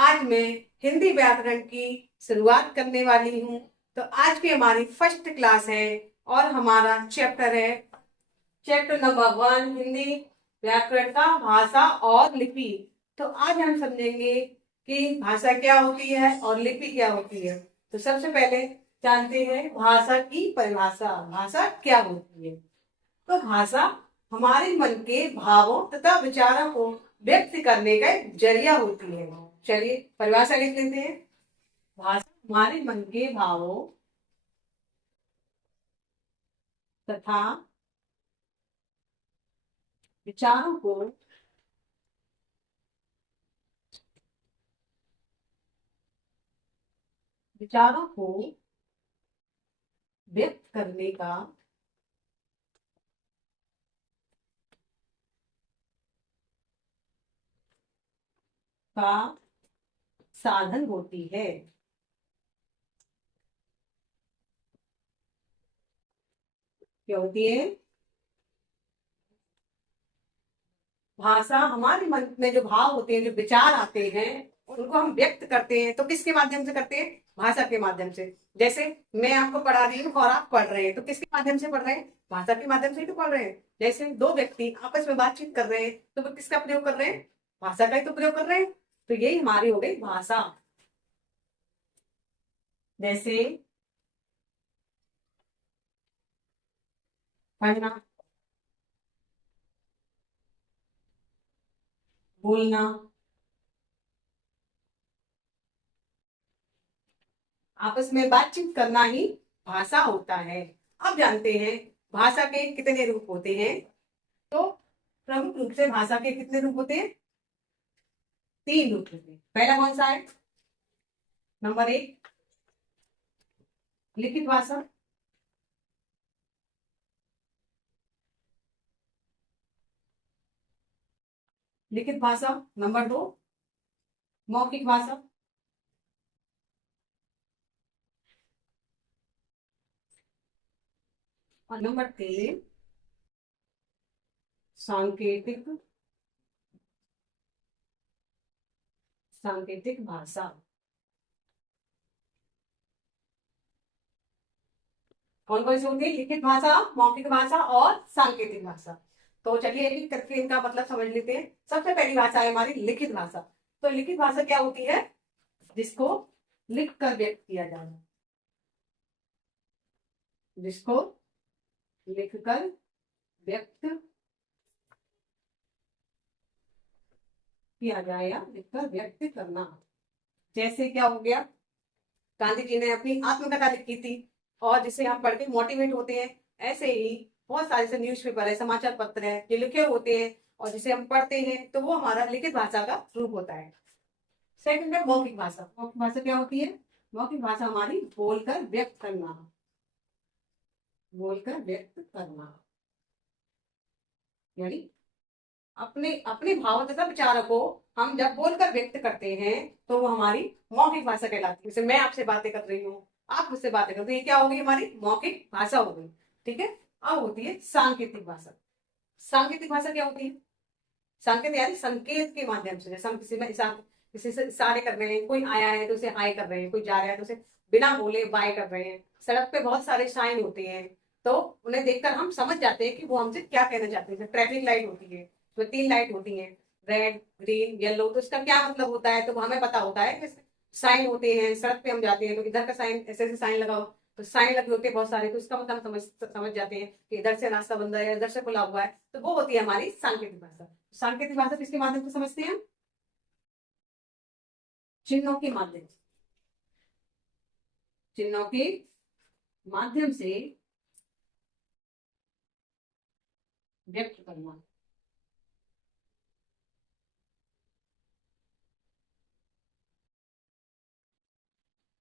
आज मैं हिंदी व्याकरण की शुरुआत करने वाली हूँ। तो आज की हमारी फर्स्ट क्लास है और हमारा चैप्टर है चैप्टर नंबर 1 हिंदी व्याकरण का भाषा और लिपि। तो आज हम समझेंगे कि भाषा क्या होती है और लिपि क्या होती है। तो सबसे पहले जानते हैं भाषा की परिभाषा। भाषा क्या होती है? तो भाषा हमारे मन के भावों तथा विचारों को व्यक्त करने का एक जरिया होती है। चलिए परिभाषा लिख लेते हैं। भाषा हमारे मन के भावों तथा विचारों को विचारों को व्यक्त करने का साधन होती है। क्या होती है? भाषा हमारे मन में जो भाव होते हैं, जो विचार आते हैं, उनको हम व्यक्त करते हैं। तो किसके माध्यम से करते हैं? भाषा के माध्यम से। जैसे मैं आपको पढ़ा रही हूँ और आप पढ़ रहे हैं, तो किसके माध्यम से पढ़ रहे हैं? भाषा के माध्यम से ही तो पढ़ रहे हैं। जैसे दो व्यक्ति आपस में बातचीत कर रहे हैं, तो वो किसका प्रयोग कर रहे हैं? भाषा का ही तो प्रयोग कर रहे हैं। तो यही हमारी हो गई भाषा। जैसे पढ़ना, बोलना, आपस में बातचीत करना ही भाषा होता है। अब जानते हैं भाषा के कितने रूप होते हैं। तो प्रमुख रूप से भाषा के कितने रूप होते हैं? तीन रूप होते हैं। पहला कौन सा है? नंबर 1 लिखित भाषा। लिखित भाषा। नंबर 2 मौखिक भाषा। और नंबर 3 सांकेतिक सांकेतिक भाषा। कौन कौन सी होती है? लिखित भाषा, मौखिक भाषा और सांकेतिक भाषा। तो चलिए एक एक करके इनका मतलब समझ लेते हैं। सबसे पहली भाषा है हमारी लिखित भाषा। तो लिखित भाषा क्या होती है? जिसको लिख कर व्यक्त किया जाए। जिसको लिखकर व्यक्त किया जाए या लिखकर व्यक्त करना। जैसे क्या हो गया? गांधी जी ने अपनी आत्मकथा लिखी थी और जिसे हम पढ़ के मोटिवेट होते हैं। ऐसे ही बहुत सारे से न्यूज़पेपर है, समाचार पत्र है, जो लिखे होते हैं और जिसे हम पढ़ते हैं, तो वो हमारा लिखित भाषा का रूप होता है। सेकंड है मौखिक भाषा। मौखिक भाषा क्या होती है? मौखिक भाषा हमारी बोलकर व्यक्त करना। बोलकर व्यक्त करना यानी अपने अपने भाव तथा विचारों को हम जब बोलकर व्यक्त करते हैं, तो वो हमारी मौखिक भाषा कहलाती है। जैसे मैं आपसे बातें कर रही हूँ, आप मुझसे बातें कर रहे हो, ये क्या होगी? हमारी मौखिक भाषा हो गई। ठीक है। अब होती है सांकेतिक भाषा। सांकेतिक भाषा क्या होती है? संकेत यानी संकेत के माध्यम से। जैसे हम किसी से इशारे कर रहे हैं, कोई आया है तो उसे हाय कर रहे हैं, कोई जा रहा है तो उसे बिना बोले बाय कर रहे हैं। सड़क पे बहुत सारे साइन होते हैं, तो उन्हें देखकर हम समझ जाते हैं कि वो हमसे क्या कहना चाहते हैं। ट्रैफिक लाइट होती है, तो 3 लाइट होती है, रेड ग्रीन येलो। तो इसका क्या मतलब होता है? तो हमें पता होता है कि साइन होते हैं। सड़क पे हम जाते हैं तो इधर का साइन, ऐसे ऐसे साइन लगाओ, तो साइन लगे होते हैं बहुत सारे, तो इसका मतलब हम समझ समझ जाते हैं कि इधर से रास्ता बंद है या इधर से खुला हुआ है। तो वो होती है हमारी सांकेतिक भाषा। सांकेतिक भाषा किसके माध्यम से समझते हैं? चिन्हों के माध्यम से। चिन्हों के माध्यम से व्यक्त करना।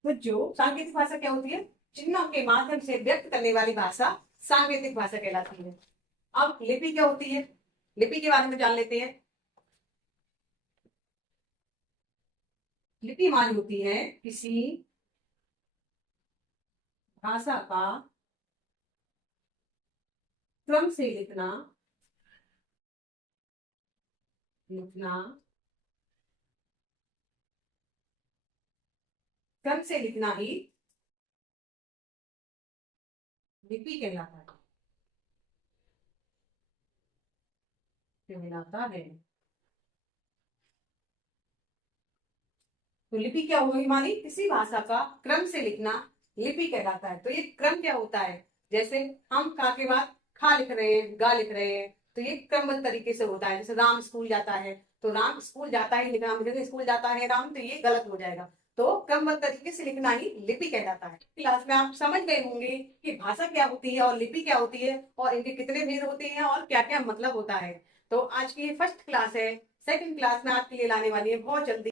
तो जो सांकेतिक भाषा क्या होती है? चिन्हों के माध्यम से व्यक्त करने वाली भाषा सांकेतिक भाषा कहलाती है। अब लिपि क्या होती है? लिपि के बारे में जान लेते हैं। लिपि मान होती है किसी भाषा का क्रम से लिखना लिखना क्रम से लिखना ही लिपि कहलाता है। कहलाता है। तो लिपि क्या होगी हमारी? किसी भाषा का क्रम से लिखना लिपि कहलाता है। तो ये क्रम क्या होता है? जैसे हम का के बाद खा लिख रहे हैं, गा लिख रहे हैं, तो ये क्रमबद्ध तरीके से होता है। जैसे राम स्कूल जाता है, तो राम स्कूल जाता है लिखना, मुझे स्कूल जाता है राम, तो ये गलत हो जाएगा। तो क्रमबद्ध तरीके से लिखना ही लिपि कहलाता है। क्लास में आप समझ गए होंगे कि भाषा क्या होती है और लिपि क्या होती है और इनके कितने भेद होते हैं और क्या क्या मतलब होता है। तो आज की ये फर्स्ट क्लास है। सेकंड क्लास में आपके लिए लाने वाली है बहुत जल्दी।